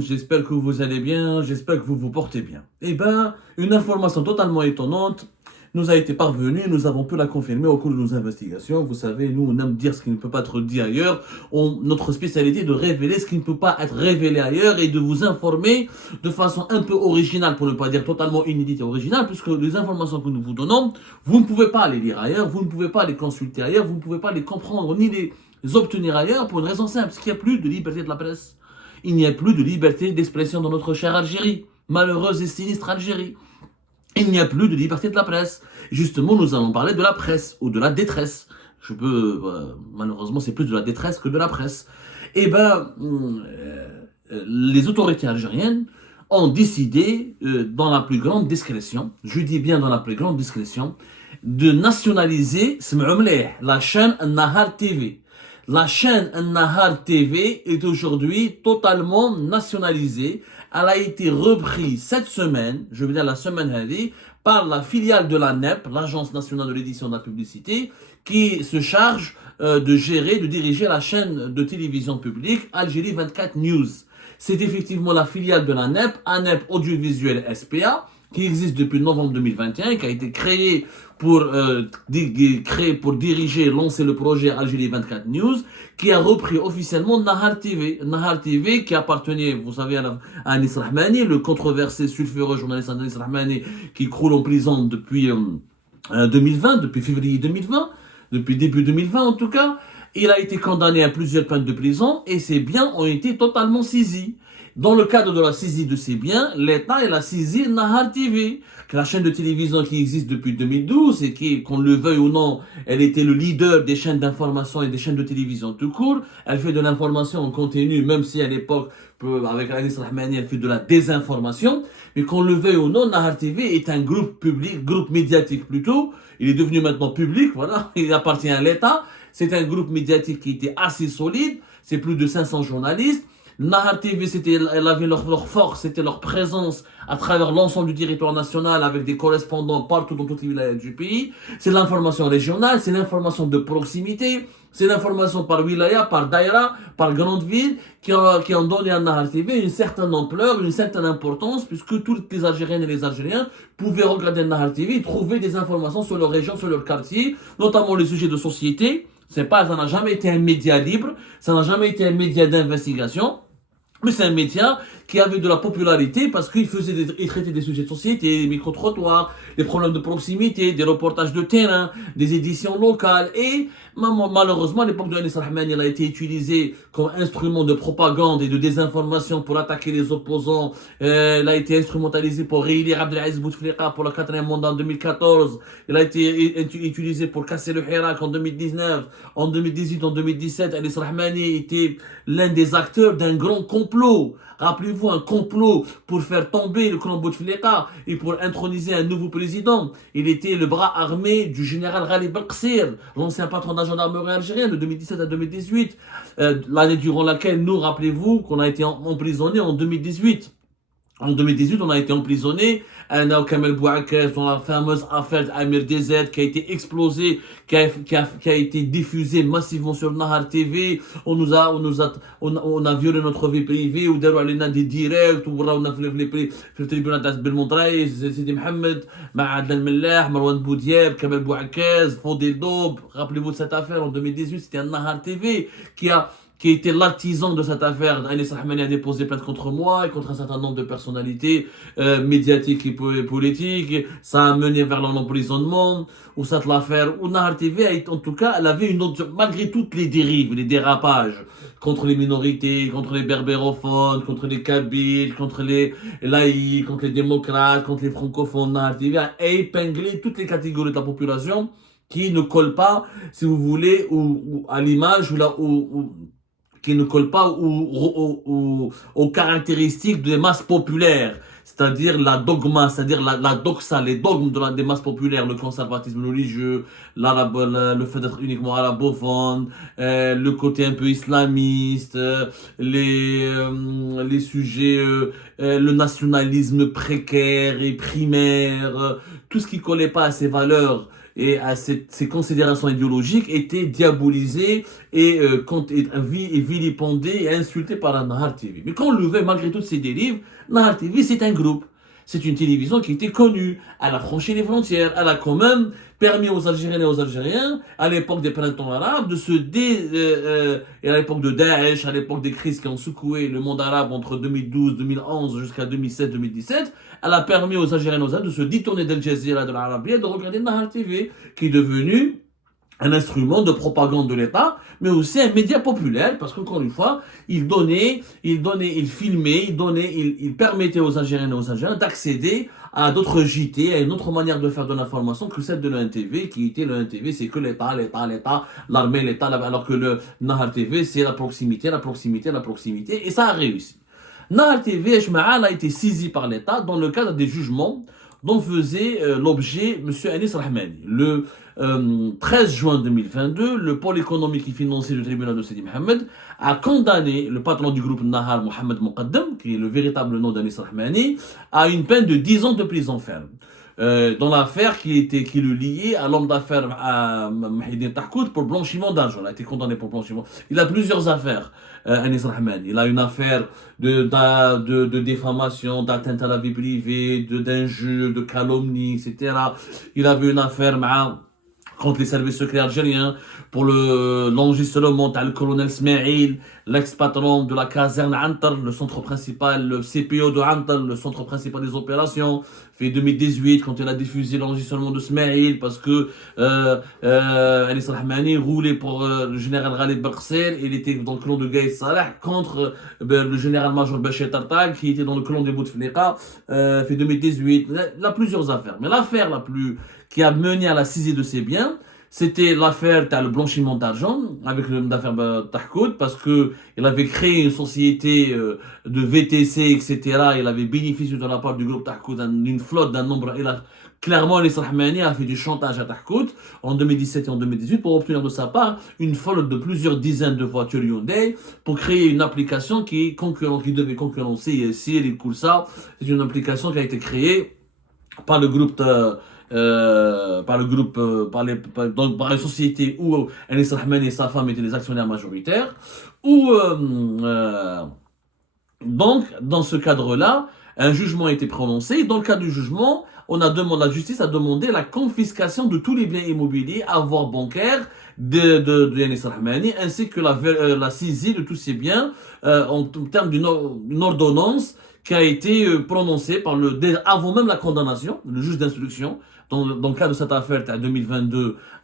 J'espère que vous allez bien, j'espère que vous vous portez bien. Eh ben, une information totalement étonnante nous a été parvenue, nous avons pu la confirmer au cours de nos investigations. Vous savez, nous on aime dire ce qui ne peut pas être dit ailleurs. Notre spécialité est de révéler ce qui ne peut pas être révélé ailleurs et de vous informer de façon un peu originale, pour ne pas dire totalement inédite et originale, puisque les informations que nous vous donnons, vous ne pouvez pas les lire ailleurs, vous ne pouvez pas les consulter ailleurs, vous ne pouvez pas les comprendre ni les obtenir ailleurs pour une raison simple, parce qu'il n'y a plus de liberté de la presse. Il n'y a plus de liberté d'expression dans notre chère Algérie, malheureuse et sinistre Algérie. Il n'y a plus de liberté de la presse. Justement, nous allons parler de la presse ou de la détresse. Malheureusement, c'est plus de la détresse que de la presse. Eh ben, les autorités algériennes ont décidé, dans la plus grande discrétion, je dis bien dans la plus grande discrétion, de nationaliser la chaîne Nahar TV. La chaîne Nahar TV est aujourd'hui totalement nationalisée. Elle a été reprise cette semaine, je veux dire la semaine dernière, par la filiale de la NEP, l'Agence nationale de l'édition de la publicité, qui se charge de gérer, de diriger la chaîne de télévision publique Algérie 24 News. C'est effectivement la filiale de la NEP, ANEP Audiovisuel SPA, qui existe depuis novembre 2021, qui a été créée pour diriger, lancer le projet Algérie 24 News, qui a repris officiellement Nahar TV. Nahar TV qui appartenait, vous savez, à Anis Rahmani, le controversé sulfureux journaliste Anis Rahmani, qui croule en prison depuis 2020, depuis février 2020, depuis début 2020 en tout cas. Il a été condamné à plusieurs peines de prison et ses biens ont été totalement saisis. Dans le cadre de la saisie de ces biens, l'État a saisi Nahar TV, la chaîne de télévision qui existe depuis 2012 et qui, qu'on le veuille ou non, elle était le leader des chaînes d'information et des chaînes de télévision tout court. Elle fait de l'information en continu, même si à l'époque, avec Anis Rahmani, elle fait de la désinformation. Mais qu'on le veuille ou non, Nahar TV est un groupe public, groupe médiatique plutôt. Il est devenu maintenant public, voilà, il appartient à l'État. C'est un groupe médiatique qui était assez solide, c'est plus de 500 journalistes. Nahar TV, elle avait leur force, c'était leur présence à travers l'ensemble du territoire national avec des correspondants partout dans toutes les villages du pays. C'est l'information régionale, c'est l'information de proximité, c'est l'information par wilaya, par daïra, par grande ville qui ont donné à Nahar TV une certaine ampleur, une certaine importance puisque toutes les Algériennes et les Algériens pouvaient regarder Nahar TV et trouver des informations sur leur région, sur leur quartier, notamment les sujets de société. Ça n'a jamais été un média libre, ça n'a jamais été un média d'investigation. Mais c'est un média qui avait de la popularité parce qu'il traitait des sujets de société, des micro-trottoirs, des problèmes de proximité, des reportages de terrain, des éditions locales. Et malheureusement, à l'époque de Anis Rahmani, il a été utilisé comme instrument de propagande et de désinformation pour attaquer les opposants. Il a été instrumentalisé pour réélire Abdelaziz Bouteflika pour le 4e mandat en 2014. Il a été utilisé pour casser le Hirak en 2019. En 2018, en 2017, Anis Rahmani était l'un des acteurs d'un grand complot. Rappelez-vous, un complot pour faire tomber le clan Bouteflika et pour introniser un nouveau président. Il était le bras armé du général Ghali Belqsir, l'ancien patron de la gendarmerie algérienne de 2017 à 2018. L'année durant laquelle nous, rappelez-vous, qu'on a été emprisonné en 2018. En 2018, on a été emprisonné, Anna Kamel Bouakes, dans la fameuse affaire Amir DZ qui a été explosée, qui a été diffusée massivement sur Nahar TV. On a violé notre vie privée, ou d'ailleurs, des directs, ou on a fait le tribunal d'Asbel Sidi Mohamed, Ma'ad al-Mellah, Marwan Boudieb, Kamel Bouakes, Fodil Dob. Rappelez-vous de cette affaire en 2018, c'était un Nahar TV qui était l'artisan de cette affaire. Anis Rahmani a déposé plainte contre moi et contre un certain nombre de personnalités médiatiques et politiques. Ça a mené vers l'emprisonnement. Ou cette l'affaire, où Nahar TV, en tout cas, elle avait une autre, malgré toutes les dérives, les dérapages contre les minorités, contre les berbérophones, contre les kabyles, contre les laïcs, contre les démocrates, contre les francophones. Nahar TV a épinglé toutes les catégories de la population qui ne collent pas, si vous voulez, ou à l'image qui ne colle pas aux caractéristiques des masses populaires, c'est-à-dire la dogma, c'est-à-dire la doxa, les dogmes des masses populaires, le conservatisme religieux, le fait d'être uniquement arabophone, le côté un peu islamiste, les sujets, le nationalisme précaire et primaire, tout ce qui collait pas à ces valeurs et à ces considérations idéologiques étaient diabolisées et vilipendées et insultées par la Nahar TV. Mais quand on le veut, malgré toutes ces dérives, Nahar TV, c'est un groupe. C'est une télévision qui était connue. Elle a franchi les frontières. Elle a quand même permis aux Algériennes et aux Algériens, à l'époque des printemps arabes, et à l'époque de Daesh, à l'époque des crises qui ont secoué le monde arabe entre 2012, 2011 jusqu'à 2016, 2017, elle a permis aux Algériennes et aux Algériens de se détourner d'Al Jazeera, de l'Arabie, et de regarder Nahar TV, qui est devenu un instrument de propagande de l'État, mais aussi un média populaire, parce qu'encore une fois, il filmait, il permettait aux Algériens et aux Algériens d'accéder à d'autres JT, à une autre manière de faire de l'information que celle de l'ENTV, qui était l'ENTV, c'est que l'État, l'armée, l'État, alors que le Nahar TV, c'est la proximité, et ça a réussi. Nahar TV, a été saisi par l'État dans le cadre des jugements dont faisait l'objet M. Anis Rahmani. Le 13 juin 2022, le pôle économique et financier du tribunal de Sidi Mohamed a condamné le patron du groupe Nahar, Mohamed Moqaddam, qui est le véritable nom d'Anis Rahmani, à une peine de 10 ans de prison ferme. Dans l'affaire qui le liait à l'homme d'affaires Mahidine Tahkout pour blanchiment d'argent. Il a été condamné pour blanchiment. Il a plusieurs affaires, Anis Rahmani. Il a une affaire de diffamation, d'atteinte à la vie privée, d'injures, de calomnie, etc. Il avait une affaire contre les services secrets algériens pour l'enregistrement du colonel Smaïl, l'ex-patron de la caserne Antar, le centre principal, le CPO de Antar, le centre principal des opérations, fait 2018 quand il a diffusé l'enregistrement de Smaïl parce que Anis Rahmani roulait pour le général Ghalib Barksel, il était dans le clan de Gaïd Salah contre le général-major Bachir Tartag qui était dans le clan des Bouteflika, fait 2018. Il a plusieurs affaires, mais l'affaire qui a mené à la saisie de ses biens, c'était l'affaire le blanchiment d'argent avec l'affaire Tahkout parce que il avait créé une société de VTC, etc. Il avait bénéficié de la part du groupe Tahkout d'une flotte d'un nombre. Clairement, Anis Rahmani a fait du chantage à Tahkout en 2017 et en 2018 pour obtenir de sa part une flotte de plusieurs dizaines de voitures Hyundai pour créer une application qui devait concurrencer ici les Koulsa. C'est une application qui a été créée par le groupe par les sociétés où Anis Rahmani et sa femme étaient les actionnaires majoritaires, donc dans ce cadre-là, un jugement a été prononcé. Dans le cadre du jugement, la justice a demandé la confiscation de tous les biens immobiliers, avoirs bancaires de Anis Rahmani, ainsi que la saisie de tous ces biens en termes d'une ordonnance qui a été prononcée avant même la condamnation, le juge d'instruction. Dans le cas de cette affaire,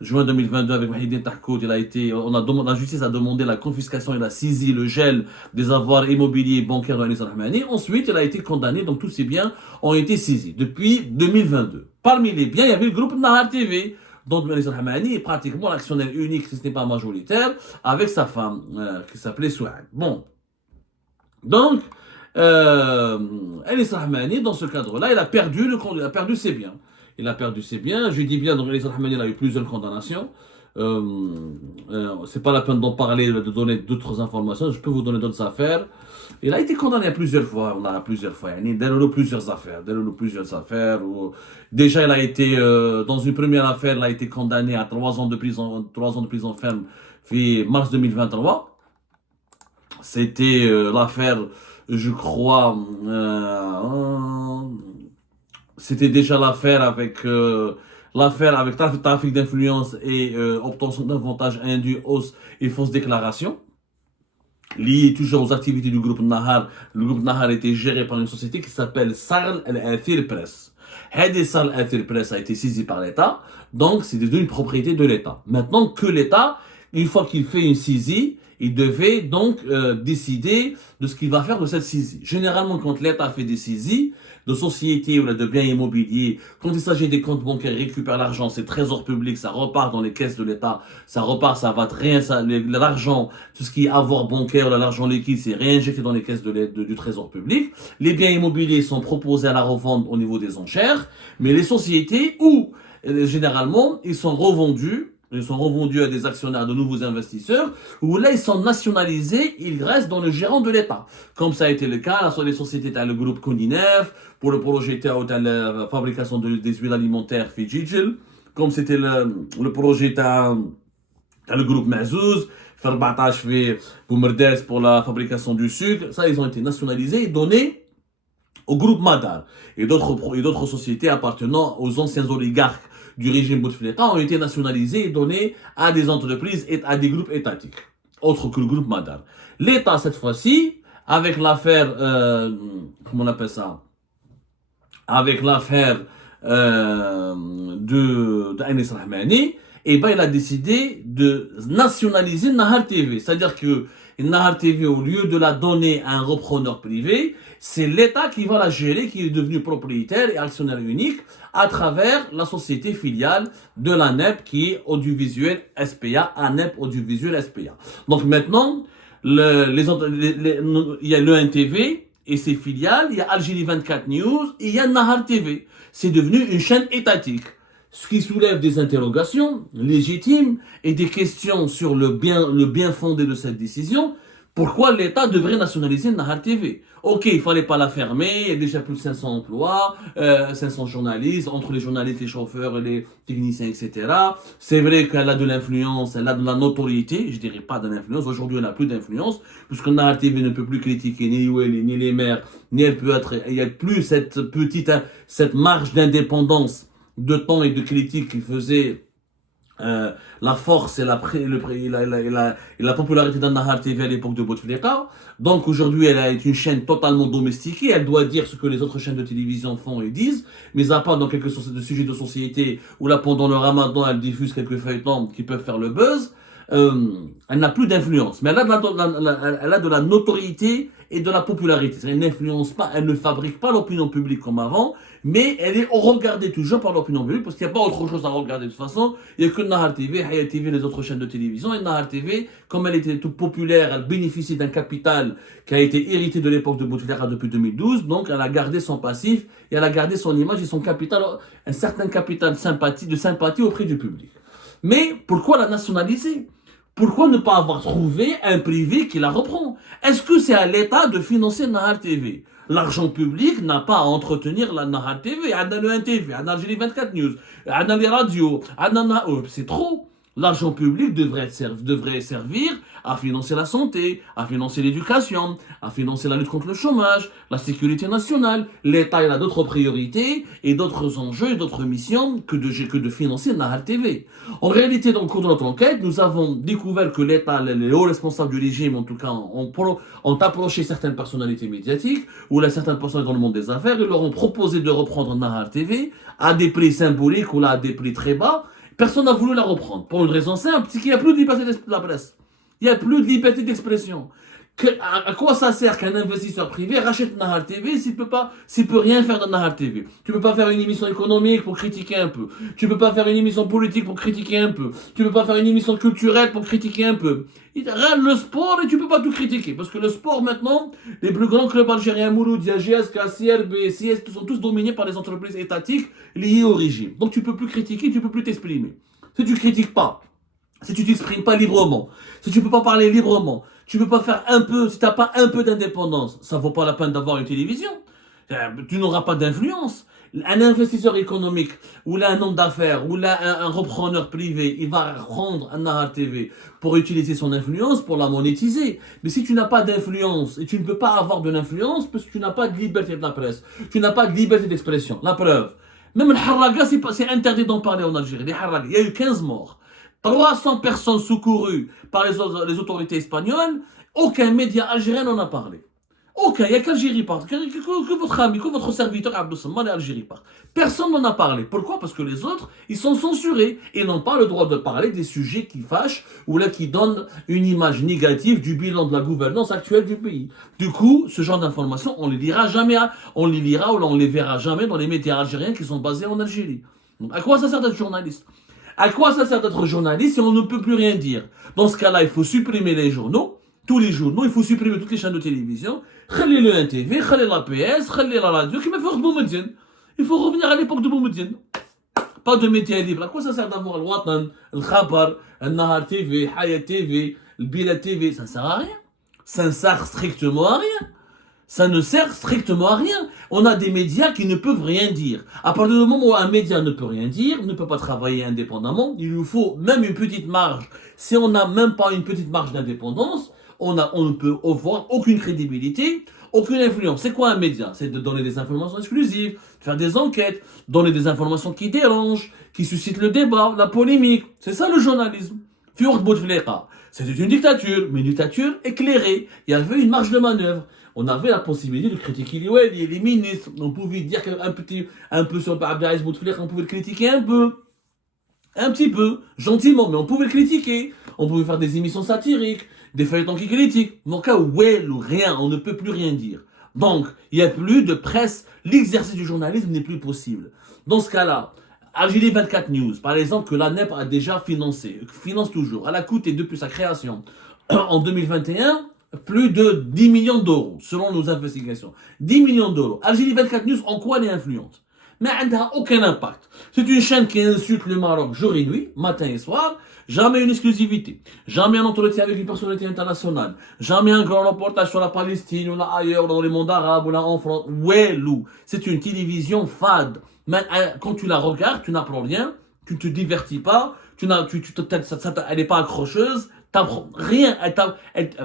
juin 2022, avec Mahidine Tahkout, la justice a demandé la confiscation et la saisie, le gel des avoirs immobiliers et bancaires de Anis Rahmani. Ensuite, il a été condamné, donc tous ces biens ont été saisis depuis 2022. Parmi les biens, il y avait le groupe Nahar TV, dont Anis Rahmani est pratiquement l'actionnaire unique, si ce n'est pas majoritaire, avec sa femme, qui s'appelait Souad. Bon. Donc, Anis Rahmani, dans ce cadre-là, il a perdu ses biens. Je dis bien, donc Anis Rahmani a eu plusieurs condamnations. C'est pas la peine d'en parler, de donner d'autres informations. Je peux vous donner d'autres affaires. Il a été condamné plusieurs fois. Plusieurs affaires. Déjà, il a été, dans une première affaire, il a été condamné à 3 ans de prison ferme, puis mars 2023. C'était l'affaire, je crois, c'était déjà l'affaire avec trafic d'influence et obtention d'avantages indus, hausses et fausses déclarations, liées toujours aux activités du groupe Nahar. Le groupe Nahar était géré par une société qui s'appelle Sarl Al-Athir Press. Sarl Al-Athir Press a été saisi par l'État, donc c'est devenu une propriété de l'État. Maintenant que l'État, une fois qu'il fait une saisie, il devait donc décider de ce qu'il va faire de cette saisie. Généralement, quand l'État fait des saisies de sociétés ou de biens immobiliers, quand il s'agit des comptes bancaires, il récupère l'argent, c'est trésor public, ça repart dans les caisses de l'État, ça va rien, l'argent, tout ce qui est avoir bancaire, l'argent liquide, c'est réinjecté dans les caisses du trésor public. Les biens immobiliers sont proposés à la revente au niveau des enchères, mais les sociétés, généralement, ils sont revendus à des actionnaires, de nouveaux investisseurs, où là, ils sont nationalisés, ils restent dans le gérant de l'État. Comme ça a été le cas, sur les sociétés, le groupe Condinef, pour le projet la fabrication des huiles alimentaires Fijijil, comme c'était le projet le groupe Mazouz, في 14 في Boumerdès pour la fabrication du sucre, ça ils ont été nationalisés et donnés au groupe Madar et d'autres sociétés appartenant aux anciens oligarques du régime Bouteflika ont été nationalisés et donnés à des entreprises et à des groupes étatiques, autres que le groupe Madar. L'État, cette fois-ci, avec l'affaire, comment on appelle ça, avec l'affaire de Anis Rahmani, et ben il a décidé de nationaliser Nahar TV. C'est-à-dire que Nahar TV, au lieu de la donner à un repreneur privé, c'est l'État qui va la gérer, qui est devenu propriétaire et actionnaire unique à travers la société filiale de l'ANEP qui est Audiovisuel SPA, ANEP Audiovisuel SPA. Donc maintenant, il y a le NTV et ses filiales, il y a Algérie 24 News et il y a Nahar TV. C'est devenu une chaîne étatique. Ce qui soulève des interrogations légitimes et des questions sur le bien fondé de cette décision. Pourquoi l'État devrait nationaliser Nahar TV? Ok, il fallait pas la fermer, il y a déjà plus de 500 emplois, 500 journalistes, entre les journalistes, les chauffeurs, et les techniciens, etc. C'est vrai qu'elle a de l'influence, elle a de la notoriété, je dirais pas de l'influence, aujourd'hui elle n'a plus d'influence, puisque Nahar TV ne peut plus critiquer ni Oueli, ni les maires, ni elle peut être, il n'y a plus cette marge d'indépendance de temps et de critique qui faisait la force et la popularité de Nahar TV à l'époque de Bouteflika. Donc aujourd'hui, elle est une chaîne totalement domestiquée. Elle doit dire ce que les autres chaînes de télévision font et disent, mais à part dans quelques sujets de société où là, pendant le ramadan, elle diffuse quelques feuilletons qui peuvent faire le buzz. Elle n'a plus d'influence, mais elle a de la notoriété et de la popularité. Elle n'influence pas, elle ne fabrique pas l'opinion publique comme avant, mais elle est regardée toujours par l'opinion publique parce qu'il n'y a pas autre chose à regarder de toute façon. Il n'y a que Nahar TV, Hayat TV, les autres chaînes de télévision. Et Nahar TV, comme elle était toute populaire, elle bénéficie d'un capital qui a été hérité de l'époque de Bouteflika depuis 2012. Donc elle a gardé son passif et elle a gardé son image et son capital, un certain capital de sympathie auprès du public. Mais pourquoi la nationaliser? Pourquoi ne pas avoir trouvé un privé qui la reprend? Est-ce que c'est à l'État de financer Nahar TV? L'argent public n'a pas à entretenir la Nahar TV, il y a le NTV, il y a Algérie 24 News, il y a les radios, c'est trop. L'argent public devrait servir à financer la santé, à financer l'éducation, à financer la lutte contre le chômage, la sécurité nationale. L'État il a d'autres priorités et d'autres enjeux et d'autres missions que de financer Nahar TV. En réalité, dans le cours de notre enquête, nous avons découvert que l'État, les hauts responsables du régime, en tout cas, ont approché certaines personnalités médiatiques ou certaines personnes dans le monde des affaires et leur ont proposé de reprendre Nahar TV à des prix symboliques ou là à des prix très bas. Personne n'a voulu la reprendre. Pour une raison simple, c'est qu'il n'y a plus de liberté de la presse. Il n'y a plus de liberté d'expression. À quoi ça sert qu'un investisseur privé rachète Nahar TV s'il peut rien faire de Nahar TV? Tu peux pas faire une émission économique pour critiquer un peu. Tu peux pas faire une émission politique pour critiquer un peu. Tu peux pas faire une émission culturelle pour critiquer un peu. Il règle le sport et tu peux pas tout critiquer. Parce que le sport maintenant, les plus grands clubs algériens, Mouloudia, GSK, CRB, CS, sont tous dominés par des entreprises étatiques liées au régime. Donc tu peux plus critiquer, tu peux plus t'exprimer. Si tu critiques pas, si tu t'exprimes pas librement, si tu peux pas parler librement, tu peux pas faire un peu, si t'as pas un peu d'indépendance, ça vaut pas la peine d'avoir une télévision. Tu n'auras pas d'influence. Un investisseur économique, ou là un homme d'affaires, ou là un repreneur privé, il va rendre un Nahar TV pour utiliser son influence, pour la monétiser. Mais si tu n'as pas d'influence, et tu ne peux pas avoir de l'influence, parce que tu n'as pas de liberté de la presse, tu n'as pas de liberté d'expression. La preuve. Même le Harraga, c'est interdit d'en parler en Algérie. Les Harraga, il y a eu 15 morts. 300 personnes secourues par les autorités espagnoles, aucun média algérien n'en a parlé. Aucun, il n'y a qu'Algérie part. Que votre ami, que votre serviteur Abdou Samman et Algérie part. Personne n'en a parlé. Pourquoi? Parce que les autres, ils sont censurés et n'ont pas le droit de parler des sujets qui fâchent ou là qui donnent une image négative du bilan de la gouvernance actuelle du pays. Du coup, ce genre d'informations, on les lira jamais, on les lira ou là, on les verra jamais dans les médias algériens qui sont basés en Algérie. Donc, à quoi ça sert d'être journaliste? À quoi ça sert d'être journaliste si on ne peut plus rien dire? Dans ce cas-là, il faut supprimer les journaux, tous les journaux, il faut supprimer toutes les chaînes de télévision, khalli le NTV, khalli la PS, khalli la radio, qui m'a fait Boumediene. Il faut revenir à l'époque de Boumediene. Pas de médias libres. À quoi ça sert d'avoir le Watan, le Khabar, le Nahar TV, Hayat TV, le Bila TV? Ça ne sert à rien. Ça ne sert strictement à rien. Ça ne sert strictement à rien. On a des médias qui ne peuvent rien dire. À partir du moment où un média ne peut rien dire, ne peut pas travailler indépendamment, il nous faut même une petite marge. Si on n'a même pas une petite marge d'indépendance, on ne peut avoir aucune crédibilité, aucune influence. C'est quoi un média? C'est de donner des informations exclusives, faire des enquêtes, donner des informations qui dérangent, qui suscitent le débat, la polémique. C'est ça le journalisme. C'était une dictature, mais une dictature éclairée. Il y avait une marge de manœuvre. On avait la possibilité de critiquer les ministres. On pouvait dire un peu sur Abdelaziz Bouteflika, on pouvait le critiquer un peu. Un petit peu, gentiment, mais on pouvait le critiquer. On pouvait faire des émissions satiriques, des feuilletons qui critiquent. Mais en cas où, ou rien, on ne peut plus rien dire. Donc, il n'y a plus de presse. L'exercice du journalisme n'est plus possible. Dans ce cas-là, Algérie 24 News, par exemple, que l'ANEP a déjà financé, finance toujours. Elle a coûté depuis sa création en 2021 plus de 10 millions d'euros, selon nos investigations. 10 millions d'euros. Algérie 24 News, en quoi elle est influente? Mais elle n'a aucun impact. C'est une chaîne qui insulte le Maroc jour et nuit, matin et soir. Jamais une exclusivité. Jamais un entretien avec une personnalité internationale. Jamais un grand reportage sur la Palestine ou là ailleurs, dans les mondes arabes ou là en France. Ouelou. C'est une télévision fade. Mais quand tu la regardes, tu n'apprends rien. Tu ne te divertis pas. Elle n'est pas accrocheuse. T'apprends rien.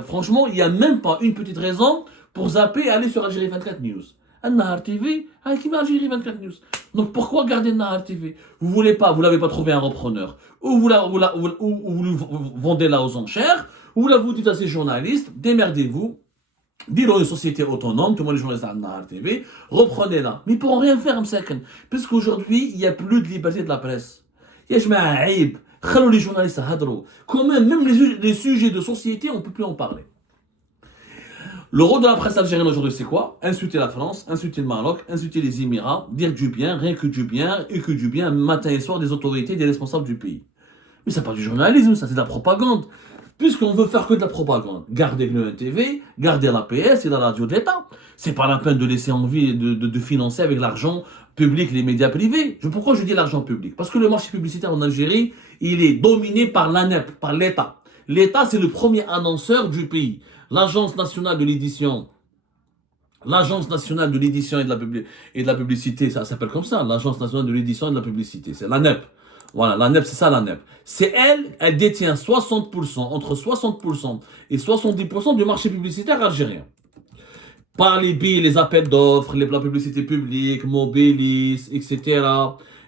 Franchement, il n'y a même pas une petite raison pour zapper et aller sur Algérie 24 News. Nahar TV, qui met Algérie 24 News. Donc pourquoi garder Nahar TV? Vous l'avez pas trouvé un repreneur. Ou vous le vendez là aux enchères, ou là vous dites à ces journalistes, démerdez-vous, dites-le une société autonome, tout le monde est journaliste à Nahar TV, reprenez-la. Mais ils pourront rien faire, Msaken, puisqu'aujourd'hui, il n'y a plus de liberté de la presse. Il y a les journalistes à Hadro. Quand même les sujets de société, on ne peut plus en parler. Le rôle de la presse algérienne aujourd'hui, c'est quoi? Insulter la France, insulter le Maroc, insulter les Émirats, dire du bien, rien que du bien, et que du bien, matin et soir, des autorités, des responsables du pays. Mais c'est pas du journalisme, ça, c'est de la propagande. Puisqu'on veut faire que de la propagande. Gardez le NTV, gardez la PS et la radio de l'État. C'est pas la peine de laisser envie de financer avec l'argent public les médias privés. Pourquoi je dis l'argent public? Parce que le marché publicitaire en Algérie, il est dominé par l'ANEP, par l'État. L'État, c'est le premier annonceur du pays. L'Agence nationale de l'édition, et de la publicité, ça s'appelle comme ça, l'Agence nationale de l'édition et de la publicité, c'est l'ANEP. Voilà, l'ANEP, c'est ça l'ANEP. C'est elle détient 60%, entre 60% et 70% du marché publicitaire algérien. Par les billes, les appels d'offres, la publicité publique, Mobilis, etc.,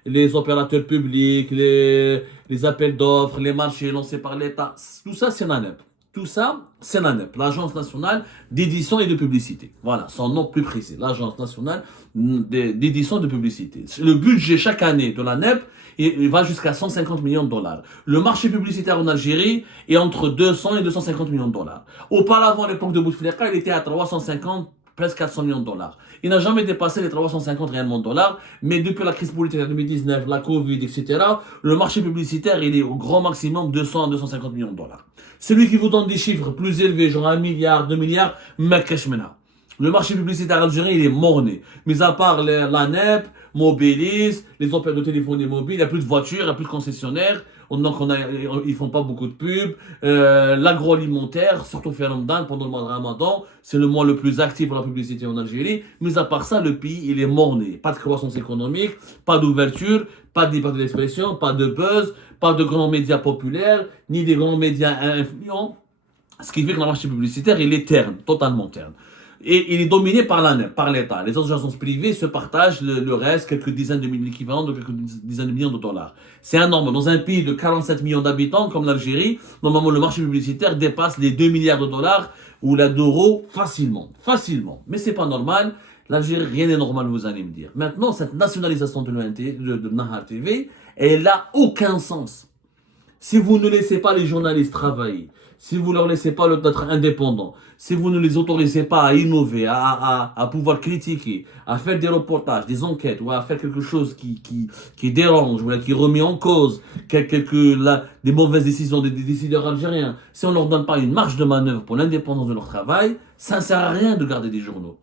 les opérateurs publics, les appels d'offres, les marchés lancés par l'État, tout ça c'est l'ANEP. Tout ça, c'est l'ANEP, l'Agence nationale d'édition et de publicité. Voilà, son nom plus précis, l'Agence nationale d'édition et de publicité. Le budget chaque année de l'ANEP, il va jusqu'à 150 millions de dollars. Le marché publicitaire en Algérie est entre 200 et 250 millions de dollars. Auparavant, à l'époque de Bouteflika, il était à 350, presque 400 millions de dollars. Il n'a jamais dépassé les 350 réellement de dollars, mais depuis la crise politique de 2019, la Covid, etc., le marché publicitaire, il est au grand maximum 200 à 250 millions de dollars. Celui qui vous donne des chiffres plus élevés, genre 1 milliard, 2 milliards, Mekeshmena. Le marché publicitaire algérien, il est morné. Mis à part l'ANEP, Mobilis, les opérateurs de téléphonie mobile, il n'y a plus de voitures, il n'y a plus de concessionnaires. Donc ils font pas beaucoup de pubs. L'agroalimentaire, surtout fait Ramadan, pendant le mois de Ramadan, c'est le mois le plus actif pour la publicité en Algérie. Mais à part ça, le pays, il est morné. Pas de croissance économique, pas d'ouverture, pas de liberté d'expression, pas de buzz, pas de grands médias populaires, ni des grands médias influents. Ce qui fait que le marché publicitaire, il est terne, totalement terne. Et il est dominé par l'ANEP, par l'État. Les autres agences privées se partagent le reste, quelques dizaines de millions, l'équivalent de quelques dizaines de millions de dollars. C'est énorme. Dans un pays de 47 millions d'habitants comme l'Algérie, normalement le marché publicitaire dépasse les 2 milliards de dollars ou d'euros facilement. Facilement. Mais c'est pas normal. L'Algérie, rien n'est normal, vous allez me dire. Maintenant, cette nationalisation de Nahar TV, elle n'a aucun sens. Si vous ne laissez pas les journalistes travailler, si vous ne leur laissez pas d'être indépendants, si vous ne les autorisez pas à innover, à pouvoir critiquer, à faire des reportages, des enquêtes, ou à faire quelque chose qui dérange, ou qui remet en cause des mauvaises décisions des décideurs algériens, si on ne leur donne pas une marge de manœuvre pour l'indépendance de leur travail, ça ne sert à rien de garder des journaux.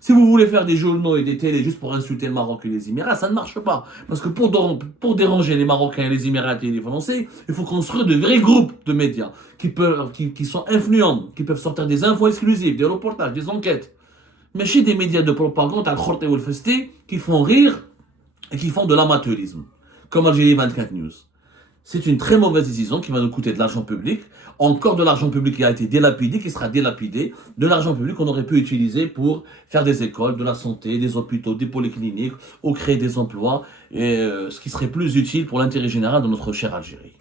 Si vous voulez faire des journaux et des télés juste pour insulter le Maroc et les Émirats, ça ne marche pas. Parce que pour déranger les Marocains et les Émiratis et les Français, il faut construire de vrais groupes de médias qui sont influents, qui peuvent sortir des infos exclusives, des reportages, des enquêtes. Mais chez des médias de propagande, Al-Khorti ou Al-Festi, qui font rire et qui font de l'amateurisme, comme Algérie 24 News. C'est une très mauvaise décision qui va nous coûter de l'argent public, encore de l'argent public qui a été dilapidé, qui sera dilapidé, de l'argent public qu'on aurait pu utiliser pour faire des écoles, de la santé, des hôpitaux, des polycliniques, ou créer des emplois, et, ce qui serait plus utile pour l'intérêt général de notre chère Algérie.